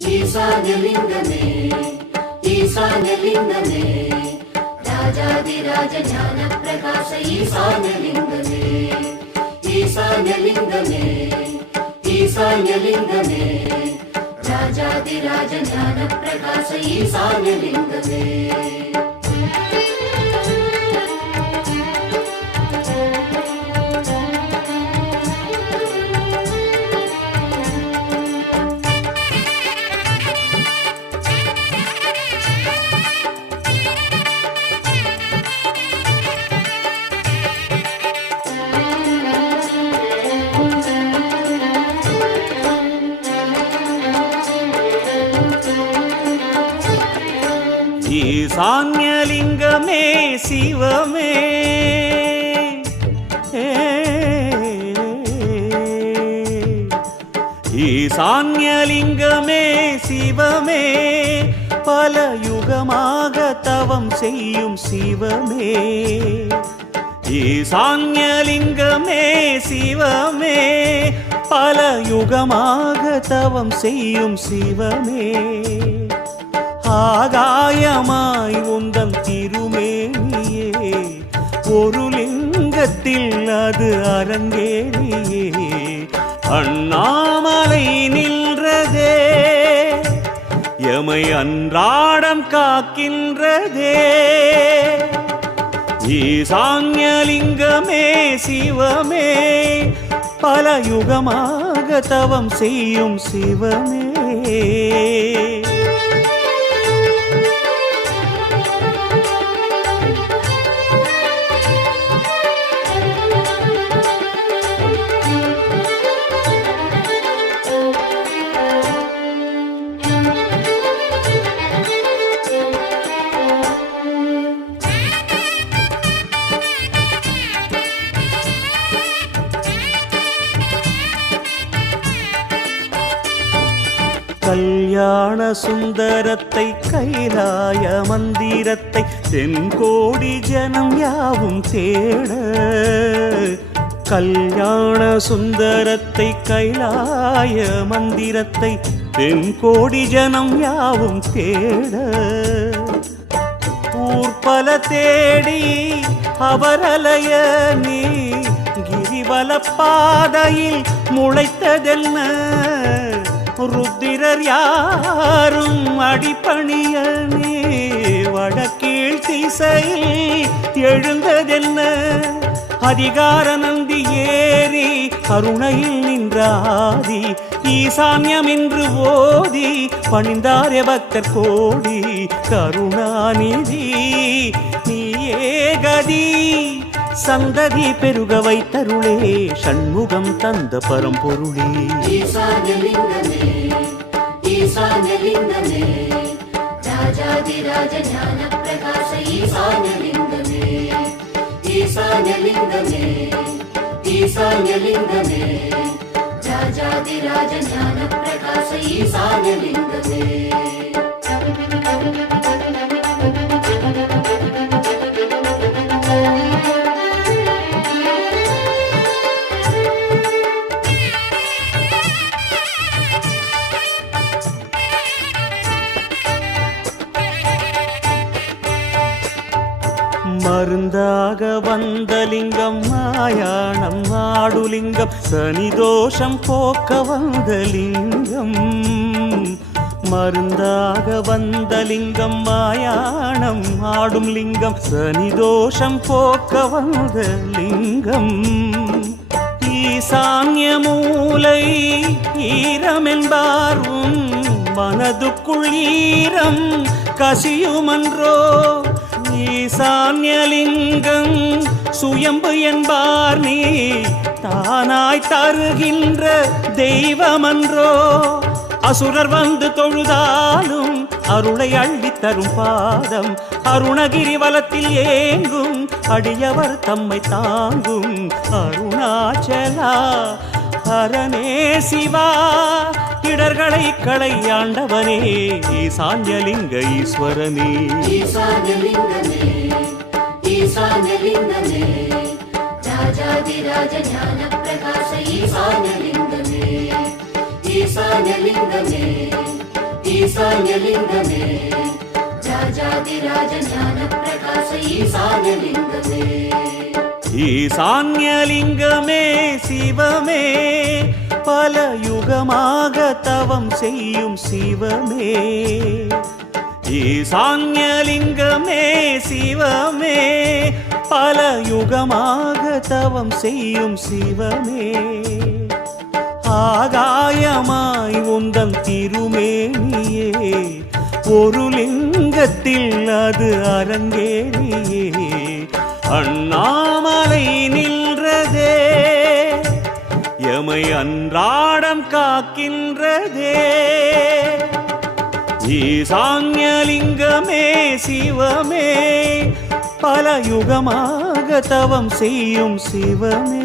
ஈசான்யலிங்கமே ஈசான்யலிங்கமே ராஜாதிராஜ ஞான பிரகாச ஈசான்யலிங்கமே ஈசான்யலிங்கமே ஈசான்யலிங்கமே ராஜாதிராஜ ஞான பிரகாச ஈசான்யலிங்கமே ஈசான்யலிங்கமே சிவமே ஈசான்யலிங்கமே சிவமே பல யுகமாக தவம் செய்யும் சிவமே ஈசான்யலிங்கமே சிவமே பல யுகமாக தவம் செய்யும் சிவமே ஆகாயமாய் உந்தன் திருமேனியே ஒரு லிங்கத்தில் அது அரங்கேறியே அண்ணாமலை நின்றதே எமை அன்றாடம் காக்கின்றதே ஈசான்யலிங்கமே சிவமே பல யுகமாக தவம் செய்யும் சிவமே கல்யாண சுந்தரத்தை கைலாய மந்திரத்தை தென்கோடி ஜனம் யாவும் தேட கல்யாண சுந்தரத்தை கைலாய மந்திரத்தை தென்கோடி ஜனம் யாவும் தேட ஊர்பல தேடி அவரலைய நீ கிரிவல பாதையில் முளைத்ததென்ன ருத்திரர் யாரும் அடிப்பணிய நீ வடக்கீழ் திசையில் எழுந்ததென்ன அதிகார நந்தி ஏறி கருணையில் நின்றாதி ஈசான்யம் என்று ஓதி பணிந்தாரே பக்தர் கோடி கருணாநிதி நீயே கதி சந்ததி பெருக வைத்தருளே ஷண்முகம் தந்த பரம்பொருளே ஈசான்யலிங்கமே ஈசான்யலிங்கமே ராஜாதிராஜ ஞான பிரகாச ஈசான்யலிங்கமே ஈசான்யலிங்கமே ஈசான்யலிங்கமே ராஜாதிராஜ ஞான பிரகாச ஈசான்யலிங்கமே மருந்தாக வந்த லிங்கம் மாயாணம் ஆடுலிங்கம் சனிதோஷம் போக்க வந்த லிங்கம் மருந்தாக வந்த லிங்கம் மாயாணம் ஆடும் லிங்கம் சனிதோஷம் போக்க வந்த லிங்கம் ஈசான்ய மூலை ஈரமென்பார் உன் மனதுக்குள் ஈரம் கசியுமன்றோ ஈசான்யலிங்கம் சுயம்பு என்பார் நீ தானாய் தருகின்ற தெய்வமன்றோ அசுரர் வந்து தொழுதாலும் அருளை அள்ளி தரும் பாதம் அருணகிரி வலத்தில் ஏங்கும் அடியவர் தம்மை தாங்கும் அருணாச்சலா ஹரனே சிவா இடர்களை களையாண்டவனே ஈசான்யலிங்க ஈஸ்வரனே ஈசான்யலிங்கமே ஈசான்யலிங்கமே ராஜாதிராஜ ஞான பிரகாச ஈசான்யலிங்கமே ஈசான்யலிங்கமே ஈசான்யலிங்கமே ராஜாதிராஜ ஞான பிரகாச ஈசான்யலிங்கமே ஈசான்யலிங்கமே சிவமே பல யுகமாக தவம் செய்யும் சிவமே ஈசான்யலிங்கமே சிவமே பல யுகமாக தவம் செய்யும் சிவமே ஆகாயமாய் உந்தன் திருமேனியே ஒரு லிங்கத்தில் அது அரங்கேறியே அண்ணாமலை நின்றதே எமை அன்றாடம் காக்கின்றதே ஈசான்யலிங்கமே சிவமே பல யுகமாக தவம் செய்யும் சிவமே